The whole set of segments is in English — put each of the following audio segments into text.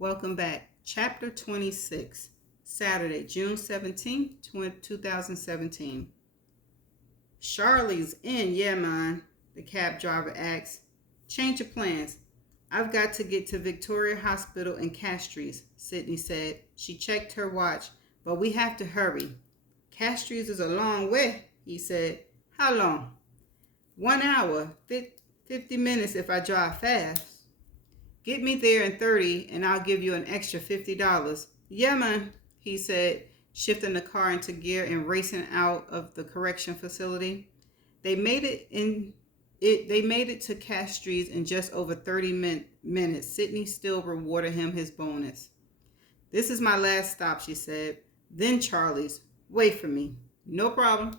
Welcome back. Chapter 26, Saturday, June 17th, 2017. Charlie's in, yeah, man, the cab driver asked. Change of plans. I've got to get to Victoria Hospital in Castries, Sydney said. She checked her watch, but we have to hurry. Castries is a long way, he said. How long? 1 hour, 50 minutes if I drive fast. Get me there in 30 and I'll give you an extra $50. Yeah, man, he said, shifting the car into gear and racing out of the correction facility. They made it to Castries in just over 30 minutes. Sydney still rewarded him his bonus. This is my last stop, she said. Then Charlie's. Wait for me. No problem.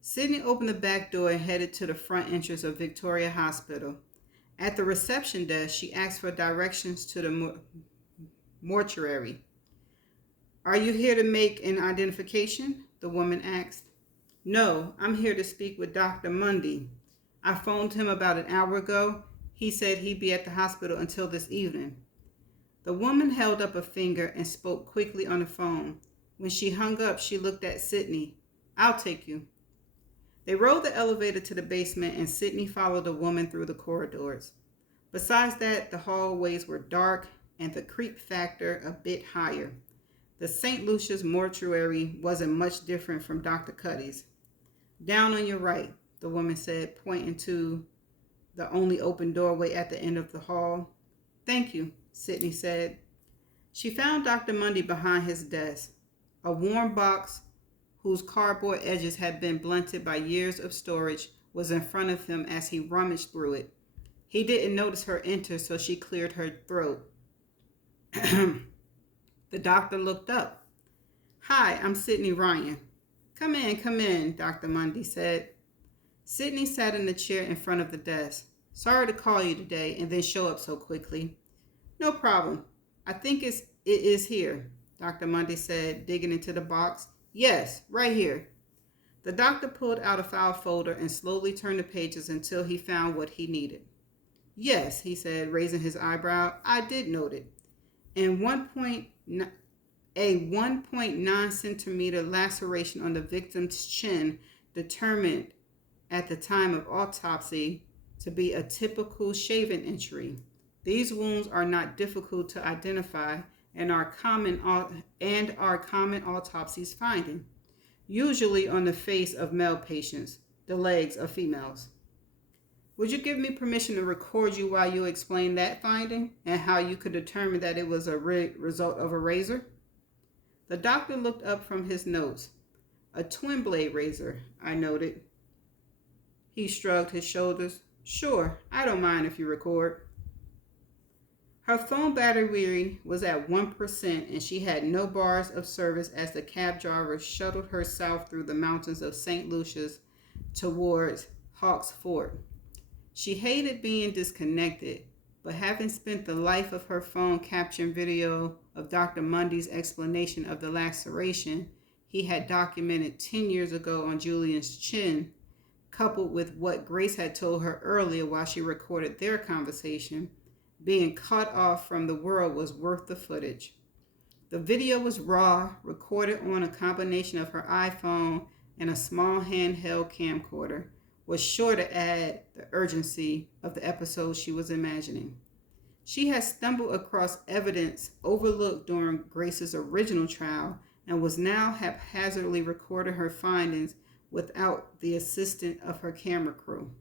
Sydney opened the back door and headed to the front entrance of Victoria Hospital. At the reception desk, she asked for directions to the mortuary. Are you here to make an identification? The woman asked. No, I'm here to speak with Dr. Mundy. I phoned him about an hour ago. He said he'd be at the hospital until this evening. The woman held up a finger and spoke quickly on the phone. When she hung up, she looked at Sydney. I'll take you. They rode the elevator to the basement and Sydney followed the woman through the corridors. Besides that, the hallways were dark and the creep factor a bit higher. The St. Lucia's mortuary wasn't much different from Dr. Cuddy's. Down on your right, the woman said, pointing to the only open doorway at the end of the hall. Thank you, Sydney said. She found Dr. Mundy behind his desk. A worn box whose cardboard edges had been blunted by years of storage, was in front of him as he rummaged through it. He didn't notice her enter, so she cleared her throat. The doctor looked up. Hi, I'm Sydney Ryan. Come in, Dr. Mundy said. Sydney sat in the chair in front of the desk. Sorry to call you today and then show up so quickly. No problem. I think it is here, Dr. Mundy said, digging into the box. Yes, right here. The doctor pulled out a file folder and slowly turned the pages until he found what he needed. Yes, he said, raising his eyebrow. I did note it. And a 1.9 centimeter laceration on the victim's chin, determined at the time of autopsy to be a typical shaving injury. These wounds are not difficult to identify and are common autopsies finding, usually on the face of male patients, the legs of females. Would you give me permission to record you while you explain that finding and how you could determine that it was a result of a razor? The doctor looked up from his notes. A twin blade razor, I noted. He shrugged his shoulders. Sure, I don't mind if you record. Her phone battery was at 1% and she had no bars of service as the cab driver shuttled her south through the mountains of St. Lucia's towards Hawks Fort. She hated being disconnected, but having spent the life of her phone capturing video of Dr. Mundy's explanation of the laceration he had documented 10 years ago on Julian's chin, coupled with what Grace had told her earlier while she recorded their conversation, being cut off from the world was worth the footage. The video was raw, recorded on a combination of her iPhone and a small handheld camcorder, was sure to add the urgency of the episode she was imagining. She had stumbled across evidence overlooked during Grace's original trial and was now haphazardly recording her findings without the assistance of her camera crew.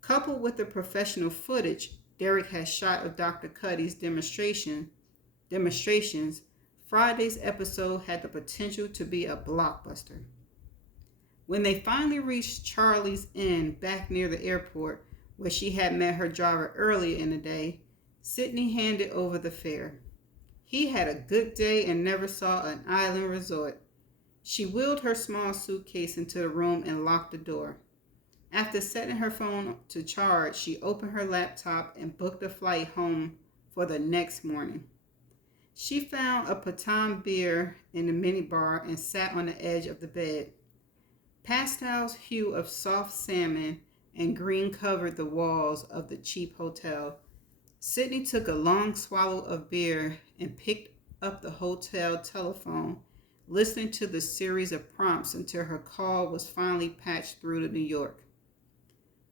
Coupled with the professional footage Derek had shot of Dr. Cuddy's demonstrations, Friday's episode had the potential to be a blockbuster. When they finally reached Charlie's Inn back near the airport, where she had met her driver earlier in the day, Sydney handed over the fare. He had a good day and never saw an island resort. She wheeled her small suitcase into the room and locked the door. After setting her phone to charge, she opened her laptop and booked a flight home for the next morning. She found a Patam beer in the minibar and sat on the edge of the bed. Pastel's hue of soft salmon and green covered the walls of the cheap hotel. Sydney took a long swallow of beer and picked up the hotel telephone, listening to the series of prompts until her call was finally patched through to New York.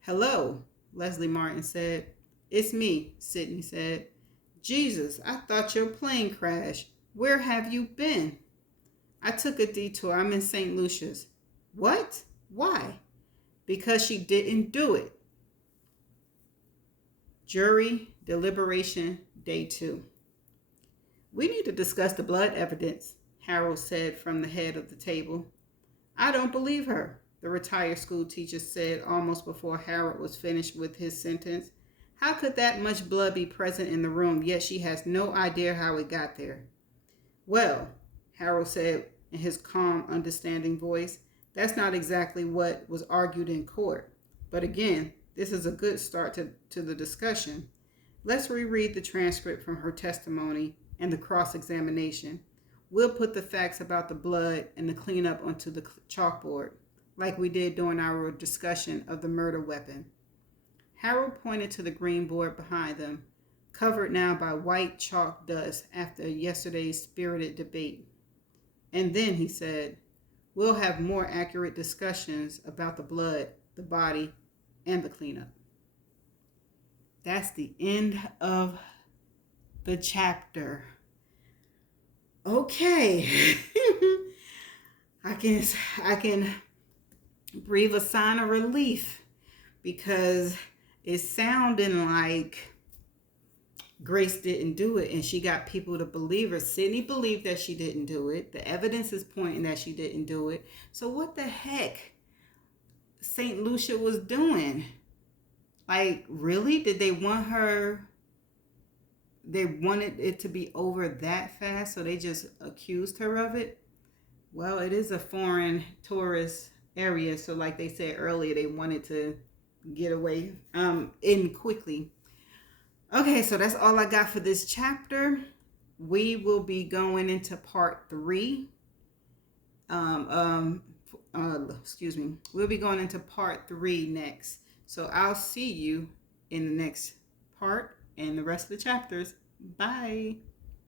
Hello, Leslie Martin said. It's me, Sydney said. Jesus, I thought your plane crashed. Where have you been? I took a detour. I'm in St. Lucia's. What? Why? Because she didn't do it. Jury deliberation day 2. We need to discuss the blood evidence, Harold said from the head of the table. I don't believe her, the retired school teacher said almost before Harold was finished with his sentence. How could that much blood be present in the room, yet she has no idea how it got there? Well, Harold said in his calm, understanding voice, that's not exactly what was argued in court. But again, this is a good start to the discussion. Let's reread the transcript from her testimony and the cross-examination. We'll put the facts about the blood and the cleanup onto the chalkboard, like we did during our discussion of the murder weapon. Harold pointed to the green board behind them, covered now by white chalk dust after yesterday's spirited debate. And then, he said, we'll have more accurate discussions about the blood, the body, and the cleanup. That's the end of the chapter. Okay. I can breathe a sign of relief because it's sounding like Grace didn't do it and she got people to believe her. Sydney believed that she didn't do it. The evidence is pointing that she didn't do it. So what the heck St. Lucia was doing? Like, really? Did they want her? They wanted it to be over that fast, so they just accused her of it? Well, it is a foreign tourist area, so like they said earlier, they wanted to get away in quickly. Okay, so that's all I got for this chapter. We will be going into part 3. We'll be going into part 3 next. So I'll see you in the next part and the rest of the chapters. Bye.